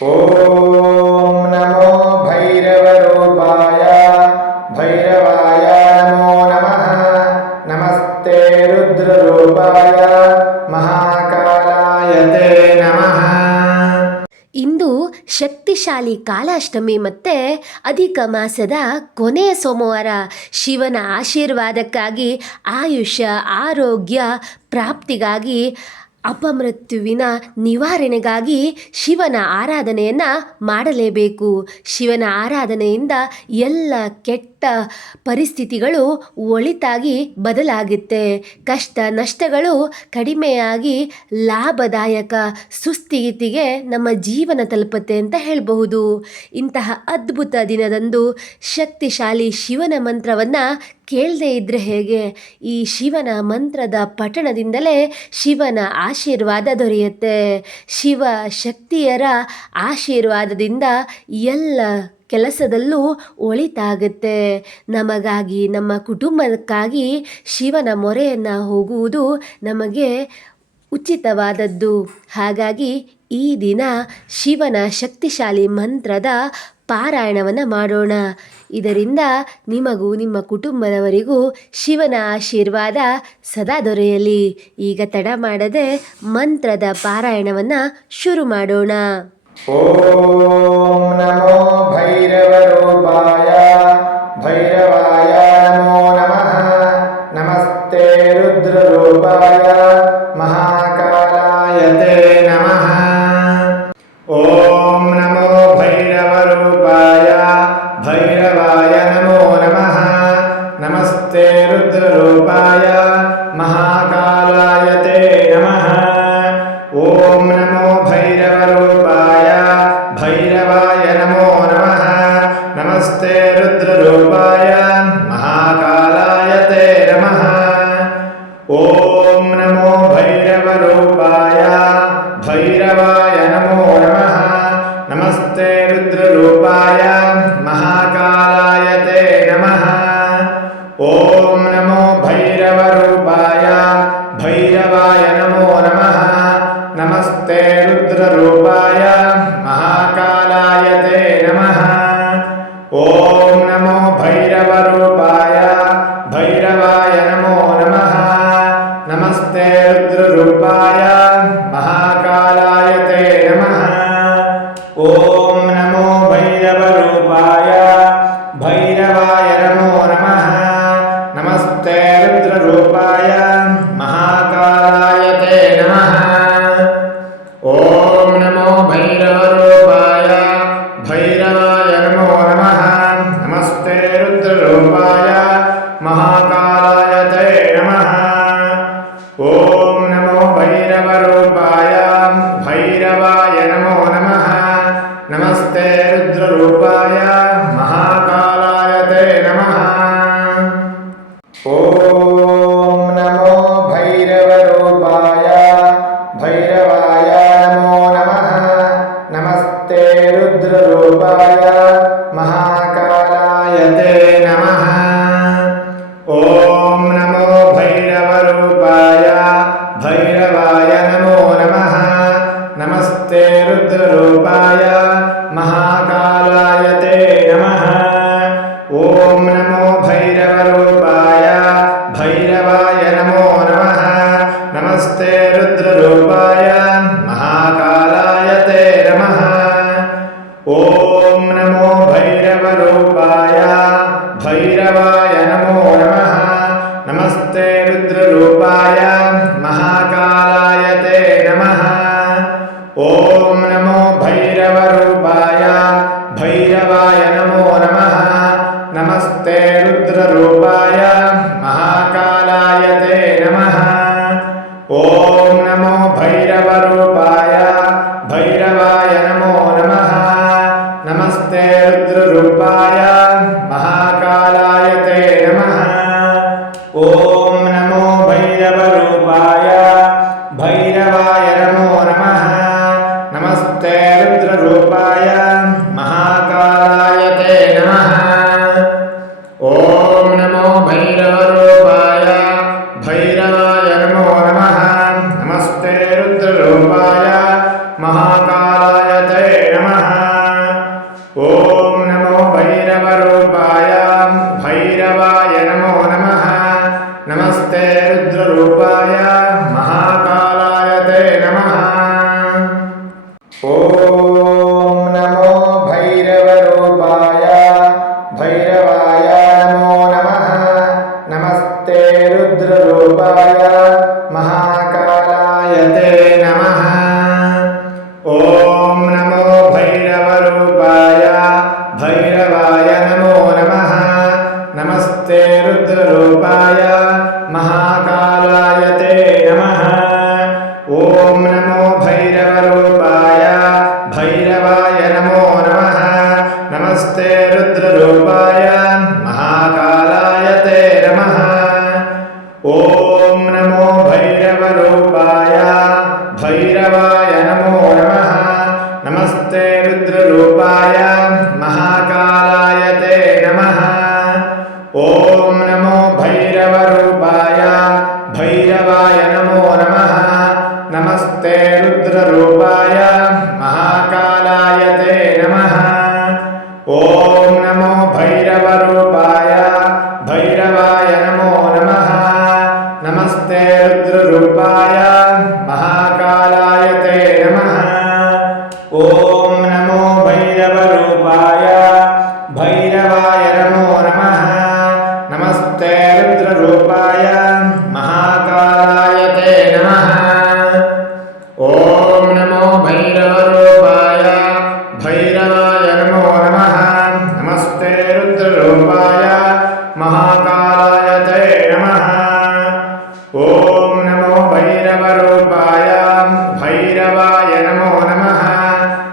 ಓಂ ನಮೋ ಭೈರವರೂಪಾಯ ಭೈರವಾಯ ನಮೋ ನಮಃ. ನಮಸ್ತೆ ರುದ್ರರೂಪಾಯ ಮಹಾಕಾಲಾಯ ತೇ ನಮಃ. ಇಂದು ಶಕ್ತಿಶಾಲಿ ಕಾಲಾಷ್ಟಮಿ ಮತ್ತು ಅಧಿಕ ಮಾಸದ ಕೊನೆಯ ಸೋಮವಾರ. ಶಿವನ ಆಶೀರ್ವಾದಕ್ಕಾಗಿ, ಆಯುಷ್ಯ ಆರೋಗ್ಯ ಪ್ರಾಪ್ತಿಗಾಗಿ, ಅಪಮೃತ್ಯುವಿನ ನಿವಾರಣೆಗಾಗಿ ಶಿವನ ಆರಾಧನೆಯನ್ನು ಮಾಡಲೇಬೇಕು. ಶಿವನ ಆರಾಧನೆಯಿಂದ ಎಲ್ಲ ಕೆಟ್ಟ ಪರಿಸ್ಥಿತಿಗಳು ಒಳಿತಾಗಿ ಬದಲಾಗುತ್ತೆ. ಕಷ್ಟ ನಷ್ಟಗಳು ಕಡಿಮೆಯಾಗಿ ಲಾಭದಾಯಕ ಸುಸ್ಥಿತಿಗೆ ನಮ್ಮ ಜೀವನ ತಲುಪುತ್ತೆ ಅಂತ ಹೇಳಬಹುದು. ಇಂತಹ ಅದ್ಭುತ ದಿನದಂದು ಶಕ್ತಿಶಾಲಿ ಶಿವನ ಮಂತ್ರವನ್ನು ಕೇಳದೇ ಇದ್ದರೆ ಹೇಗೆ? ಈ ಶಿವನ ಮಂತ್ರದ ಪಠಣದಿಂದಲೇ ಶಿವನ ಆಶೀರ್ವಾದ ದೊರೆಯುತ್ತೆ. ಶಿವ ಶಕ್ತಿಯರ ಆಶೀರ್ವಾದದಿಂದ ಎಲ್ಲ ಕೆಲಸದಲ್ಲೂ ಒಳಿತಾಗುತ್ತೆ. ನಮಗಾಗಿ, ನಮ್ಮ ಕುಟುಂಬಕ್ಕಾಗಿ ಶಿವನ ಮೊರೆಯನ್ನು ಹೋಗುವುದು ನಮಗೆ ಉಚಿತವಾದದ್ದು. ಹಾಗಾಗಿ ಈ ದಿನ ಶಿವನ ಶಕ್ತಿಶಾಲಿ ಮಂತ್ರದ ಪಾರಾಯಣವನ್ನು ಮಾಡೋಣ. ಇದರಿಂದ ನಿಮಗೂ ನಿಮ್ಮ ಕುಟುಂಬದವರಿಗೂ ಶಿವನ ಆಶೀರ್ವಾದ ಸದಾ ದೊರೆಯಲಿ. ಈಗ ತಡ ಮಾಡದೆ ಮಂತ್ರದ ಪಾರಾಯಣವನ್ನು ಶುರು ಮಾಡೋಣ. ಓಂ ನಮೋ ಭೈರವರೂಪಾಯ ಭೈರವಾಯ ನಮೋ ನಮಃ. ನಮಸ್ತೆ ರುದ್ರರೂಪಾಯ ಮಹಾಕಾಲಾಯ ತೇ ನಮಃ. ಓಂ ನಮೋ ಭೈರವರೂಪಾಯ ಭೈರವಾಯ ನಮೋ ನಮಃ. ನಮಸ್ತೆ ರುದ್ರರೂಪಾಯ ಮಹಾಕಾಲಾಯ ತೇ ನಮಃ. ಓಂ ನಮೋ ಭೈರವರೂಪಾಯ ಭೈರವಾಯ ನಮೋ ನಮಃ. ನಮಸ್ತೆ ರುದ್ರರೂಪಾಯ ಮಹಾಕಾಲಾಯ ತೇ ನಮಃ. ಓಂ ನಮೋ ಭೈರವರೂಪಾಯ ಭೈರವಾಯ ನಮೋ ನಮಃ. ನಮಸ್ತೆ ರುದ್ರರೂಪಾಯ ಮಹಾಕಾಲಾಯ ತೇ ನಮಃ. ಓಂ ನಮೋ ಭೈರವರೂಪಾಯ ಭೈರವಾಯ ನಮೋ ನಮಃ. ನಮಸ್ತೆ ರುದ್ರರೂಪಾಯ ಮಹಾಕಾಲಾಯ ತೇ ನಮಃ. ಓಂ ನಮೋ ಭೈರವರೂಪಾಯ ಭೈರವಾಯ ನಮೋ ನಮಃ. ನಮಸ್ತೆ ರುದ್ರರೂಪಾಯ ಮಹಾಕಾಲಾಯ ತೇ ನಮಃ. ಓಂ ನಮೋ ಭೈರವರೂಪಾಯ ಭೈರವಾಯ ನಮೋ ನಮಃ. ನಮಸ್ತೆ ರುದ್ರರೂಪಾಯ ಮಹಾಕಾಲಾಯ ತೇ ನಮಃ. ಓಂ ನಮೋ ಭೈರವರೂಪಾಯ ಭೈರವಾಯ ನಮೋ ನಮಃ. ನಮಸ್ತೆ ರುದ್ರರೂಪಾಯ ಮಹಾಕಾಲಾಯ ತೇ ನಮಃ. ಓಂ ನಮೋ ಭೈರವರೂಪಾಯ ಭೈರವಾಯ ನಮೋ ನಮಃ. ನಮಸ್ತೆ ರುದ್ರರೂಪಾಯ ಮಹಾಕಾಲಾಯ ತೇ ನಮಃ. ಓಂ ನಮೋ ಭೈರವರೂಪಾಯ ಭೈರವಾಯ ನಮೋ ನಮಃ. ನಮಸ್ತೆ ರುದ್ರರೂಪಾಯ ಮಹಾಕಾಲಾಯ ತೇ ನಮಃ. ಓಂ ನಮೋ ಭೈರವರೂಪಾಯ ಭೈರವಾಯ ನಮೋ ನಮಃ. ನಮಸ್ತೆ ರುದ್ರರೂಪಾಯ ಮಹಾಕಾಲಾಯ ತೇ ನಮಃ. ಓಂ ನಮೋ ಭೈರವರೂಪಾಯ ಭೈರವಾಯ ನಮೋ ನಮಃ. ನಮಸ್ತೆ ರುದ್ರರೂಪಾಯ ಮಹಾಕಾಲಾಯ ತೇ ನಮಃ. ಓಂ ನಮೋ ಭೈರವರೂಪಾಯ ಭೈರವಾಯ ನಮೋ ನಮಃ. ನಮಸ್ತೆ ರುದ್ರರೂಪಾಯ ಮಹಾಕಾಲಾಯ ತೇ ನಮಃ. ಓಂ ನಮೋ ಭೈರವರೂಪಾಯ ಭೈರವಾಯ ನಮೋ ನಮಃ. ನಮಸ್ತೆ ರುದ್ರರೂಪಾಯ ಮಹಾಕಾಲಾಯ ತೇ ನಮಃ. ಓಂ ನಮೋ ಭೈರವರೂಪಾಯ ಭೈರವಾಯ ನಮೋ ನಮಃ. ನಮಸ್ತೆ ರುದ್ರರೂಪಾಯ ಮಹಾಕಾಲಾಯ ತೇ ನಮಃ. ಓಂ ನಮೋ ಭೈರವರೂಪಾಯ ಭೈರವಾಯ ನಮೋ ನಮಃ. ನಮಸ್ತೆ ರುದ್ರರೂಪಾಯ ಮಹಾಕಾಲಾಯ ತೇ ನಮಃ. ಓಂ ನಮೋ ಭೈರವರೂಪಾಯ ಭೈರವಾಯ ನಮೋ ನಮಃ. ನಮಸ್ತೆ ರುದ್ರರೂಪಾಯ ಮಹಾಕಾಲಾಯ ತೇ नमः। ॐ नमो भैरवरूपाय भैरवाय नमो नमः। नमस्ते रुद्ररूपाय महाकालाय ते नमः। ॐ नमो भैरवरूपाय भैरवाय नमो नमः। नमस्ते रुद्ररूपाय महाकालाय ते नमः। ॐ नमो भैरवरूपाय भैरवाय नमो नमः। नमस्ते रुद्ररूपाय महाकालाय ते नमः। ॐ नमो भैरवरूपाय भैरवाय नमो नमः। नमस्ते रुद्ररूपाय महाकालाय ते नमः। ॐ नमो भैरवरूपाय भैरवाय नमो नमः। नमस्ते रुद्ररूपाय महाकालाय ते नमः। ॐ नमो भैरवरूपाय भैरवाय नमो नमः। नमस्ते रुद्ररूपाय महाकालाय ते नमः। ॐ नमो भैरवरूपाय भैरवाय नमो नमः। नमस्ते रुद्ररूपाय महाकालाय ते नमः। ॐ नमो भैरवरूपाय भैरवाय नमो नमः। नमस्ते रुद्ररूपाय महाकालाय ते नमः। ॐ नमो भैरवरूपाय भैरवाय नमो नमः। नमस्ते रुद्ररूपाय महाकालाय ते नमः। ॐ नमो भैरवरूपाय भैरवाय नमो नमः।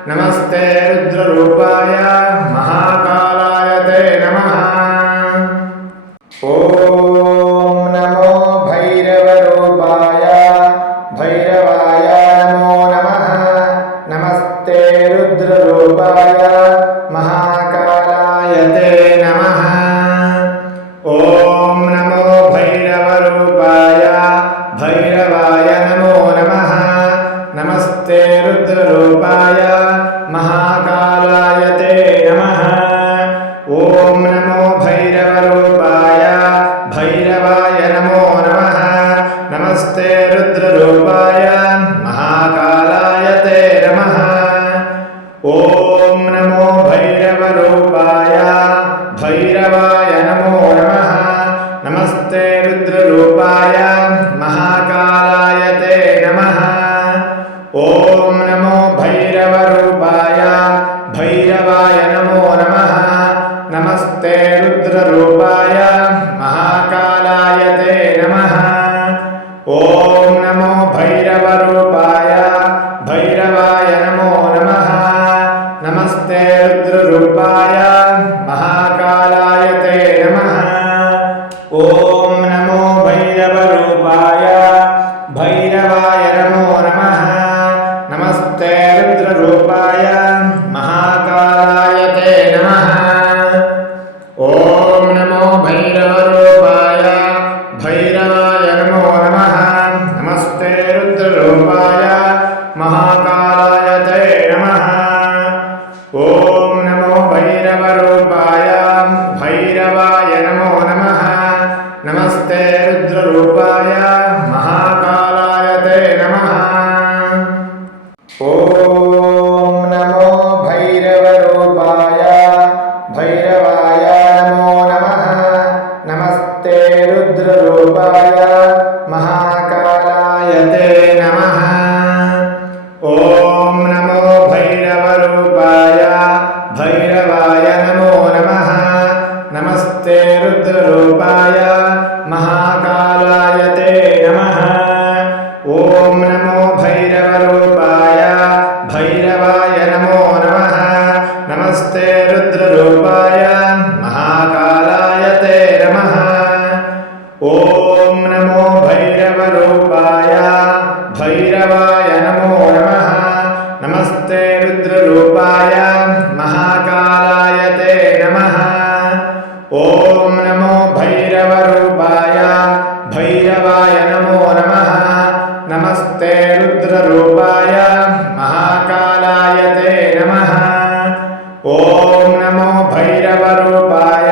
नमस्ते रुद्ररूपाय महाकालाय ते नमः। ॐ नमो भैरवरूपाय भैरवाय नमो नमः। नमस्ते रुद्ररूपाय महाकालाय ते नमः। ॐ नमो भैरवरूपाय भैरवाय नमो नमः। नमस्ते रुद्ररूपाय महाकालाय ते नमः। ॐ नमो भैरवरूपाय भैरवाय नमो नमः। नमस्ते रुद्ररूपाय महाकालाय ते नमः। ॐ नमो भैरवरूपाय भैरवाय नमो नमः। नमस्ते रुद्ररूपाय महाकालाय ते नमः। ॐ नमो भैरवरूपाय भैरवाय नमो नमः। नमस्ते रुद्ररूपाय महाकालाय ते नमः। ॐ नमो भैरवरूपाय भैरवाय नमो नमः। नमस्ते रुद्ररूपाय महाकालाय ते नमः। ॐ नमो भैरवरूपाय भैरवाय नमो नमः। नमस्ते रुद्ररूपाय महाकालाय ते नमः। ॐ नमो भैरवरूपाय भैरवाय नमो नमः। नमस्ते रुद्ररूपाय महाकालाय ते नमः। ॐ नमो भैरव ಓಂ ನಮೋ ಭೈರವರೂಪಾಯ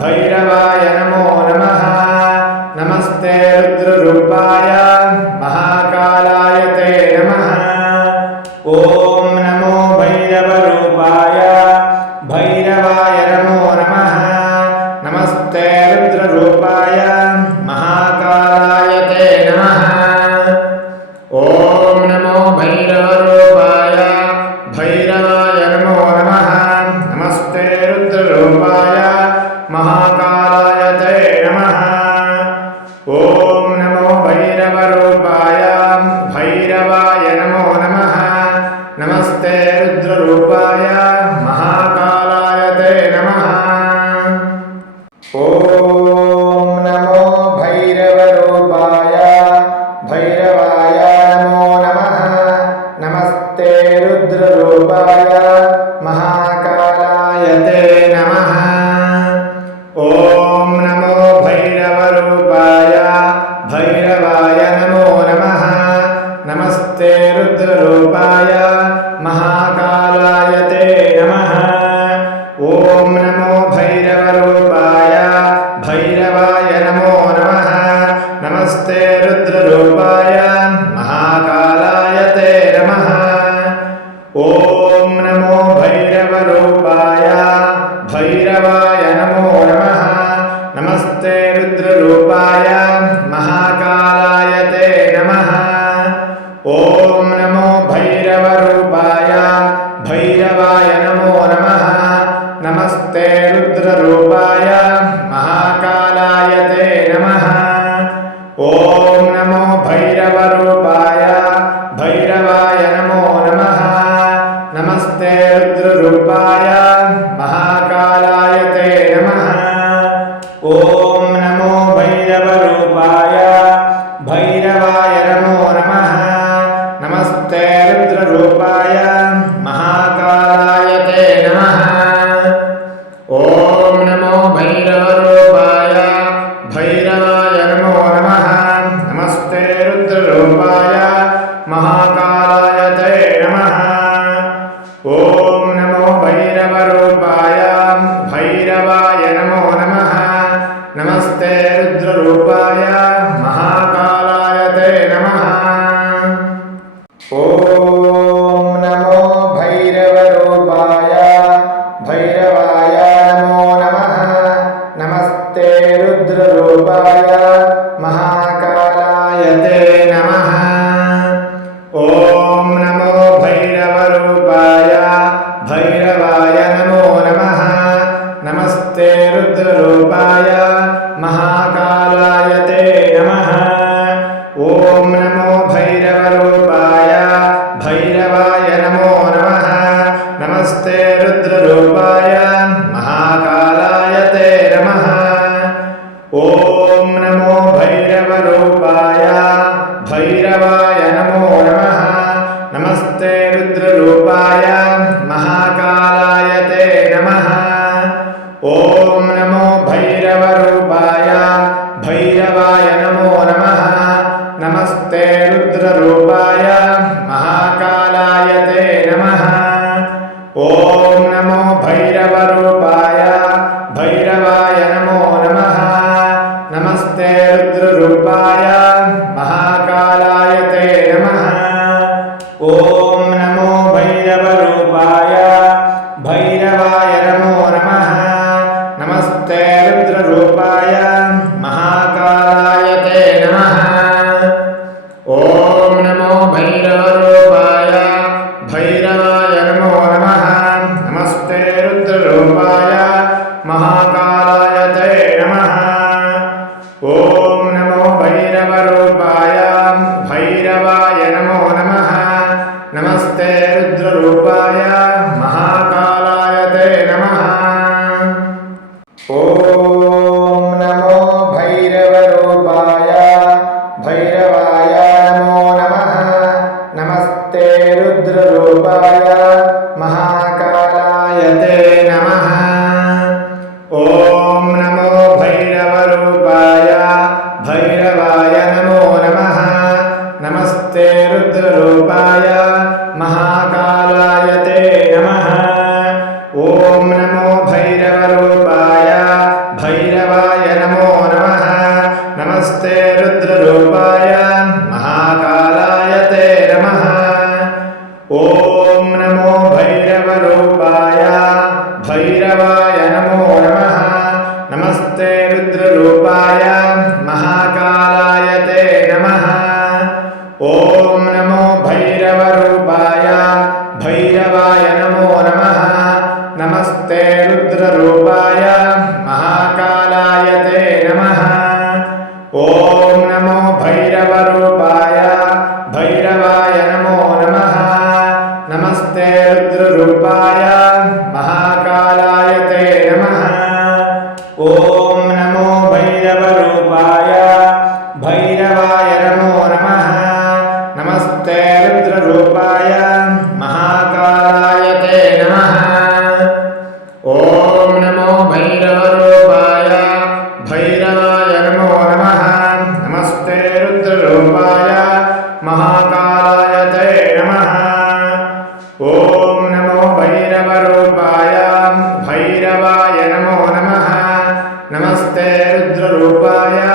ಭೈರವಾಯ ನಮೋ ನಮಃ ನಮಸ್ತೆ ರುದ್ರರೂಪಾಯ ಮಹಾಕಾಲಾಯ ತೇ ನಮಃ ಓಂ ನಮೋ ಭೈರವರೂಪಾಯ ಭೈರವಾಯ ನಮೋ ನಮಃ ನಮಸ್ತೆ ರುದ್ರರೂಪಾಯ ಮಹಾಕಾಲಾಯ ತೇ ನಮಃ ಓಂ ನಮೋ ಭೈರವರೂಪಾಯ ಭೈರವಾಯ ನಮೋ ನಮಃ ನಮಸ್ತೆ ರುದ್ರರೂಪಾಯ ಮಹಾಕಾಲಾಯ ತೇ ನಮಃ ಓಂ ನಮೋ ಭೈರವರೂಪಾಯ ಭೈರವಾಯ ನಮೋ ನಮಃ ನಮಸ್ತೆ ರುದ್ರರೂಪಾಯ ಮಹಾಕಾಲಾಯ ತೇ ನಮಃ ಓಂ ನಮೋ ಭೈರವರೂಪಾಯ ಭೈರವಾಯ ನಮೋ ನಮಃ ನಮಸ್ತೆ ರುದ್ರರೂಪಾಯ ಮಹಾಕಾಲಾಯ ತೇ ನಮಃ ಓಂ ನಮೋ ಭೈರವರೂಪಾಯ ಭೈರವಾಯ ನಮೋ ನಮಃ ನಮಸ್ತೆ ರುದ್ರರೂಪಾಯ ಮಹಾಕಾಲಾಯ ತೇ ನಮಃ ಓಂ ನಮೋ ಭೈರವರೂಪಾಯ ಭೈರವಾಯ ನಮೋ ನಮಃ ನಮಸ್ತೆ ರುದ್ರರೂಪಾಯ ಮಹಾಕಾಲಾಯ ತೇ ನಮಃ ಓಂ ನಮೋ ಭೈರವರೂಪಾಯ ಭೈರವಾಯ ನಮೋ ನಮಃ ನಮಸ್ತೆ ರುದ್ರರೂಪಾಯ ಮಹಾಕಾಲಾಯ ತೇ ನಮಃ ಓಂ ನಮೋ ಭೈರವರೂಪಾಯ ಭೈರವಾಯ ನಮೋ ನಮಃ ನಮಸ್ತೆ ರುದ್ರರೂಪಾಯ ಮಹಾಕಾಲಾಯ ತೇ ನಮಃ ಓಂ ನಮೋ ಭೈರವರೂಪಾಯ ಭೈರವಾಯ ನಮೋ ನಮಃ ನಮಸ್ತೆ ರುದ್ರರೂಪಾಯ ಮಹಾಕಾಲಾಯ ತೇ ನಮಃ ಓಂ ನಮೋ ಭೈರವರೂಪಾಯ ಭೈರವಾಯ ನಮೋ ನಮಃ ನಮಸ್ತೆ ರುದ್ರರೂಪಾಯ ಮಹಾಕಾಲಾಯ ತೇ ನಮಃ ಓಂ ನಮೋ ಭೈರವರೂಪಾಯ ಭೈರವಾಯ ನಮೋ ನಮಃ ನಮಸ್ತೆ ರುದ್ರರೂಪಾಯ ಮಹಾಕಾಲಾಯ ತೇ ನಮಃ ಓಂ ನಮೋ ಭೈರವರೂಪಾಯ ಭೈರವಾಯ ನಮೋ ನಮಃ ನಮಸ್ತೆ ರುದ್ರರೂಪಾಯ ಮಹಾಕಾಲಾಯ ತೇ ನಮಃ ಓಂ ನಮೋ ಭೈರವರೂಪಾಯ ಭೈರವಾಯ ನಮೋ ನಮಃ ನಮಸ್ತೆ ರುದ್ರರೂಪಾಯ ಮಹಾಕಾಲಾಯ ತೇ ನಮಃ ಓಂ ನಮೋ ಭೈರವರೂಪಾಯ ಭೈರವಾಯ ನಮೋ ನಮಃ ನಮಸ್ತೆ ರುದ್ರರೂಪಾಯ ಮಹಾಕಾಲಾಯ ತೇ ನಮಃ ಓಂ ನಮೋ ಭೈರವರೂಪಾಯ ಭೈರವಾಯ ನಮೋ ನಮಃ ನಮಸ್ತೆ ರುದ್ರರೂಪಾಯ ಮಹಾಕಾಲಾಯ ತೇ ನಮಃ ಓಂ ನಮೋ ಭೈರವರೂಪಾಯ ಭೈರವಾಯ ನಮೋ ನಮಃ ನಮಸ್ತೆ ರುದ್ರರೂಪಾಯ ಮಹಾಕಾಲಾಯ ತೇ ನಮಃ ಓಂ ನಮೋ ಭೈರವರೂಪಾಯ ಭೈರವಾಯ ನಮೋ ನಮಃ ನಮಸ್ತೆ ರುದ್ರರೂಪಾಯ ಮಹಾಕಾಲಾಯ ತೇ ನಮಃ ಓಂ ನಮೋ रुद्ररूपाय महाकालाय ते नमः। ॐ नमो भैरवरूपाय भैरवाय नमो नमः। नमस्ते रुद्ररूपाय महाकालाय ते नमः। ॐ नमो भैरवरूपाय भैरवाय नमो नमः। नमस्ते रुद्ररूपाय महाकालाय ते नमः। ॐ नमो भैरवरूपाय भैरवाय नमो नमः। नमस्ते रुद्ररूपाय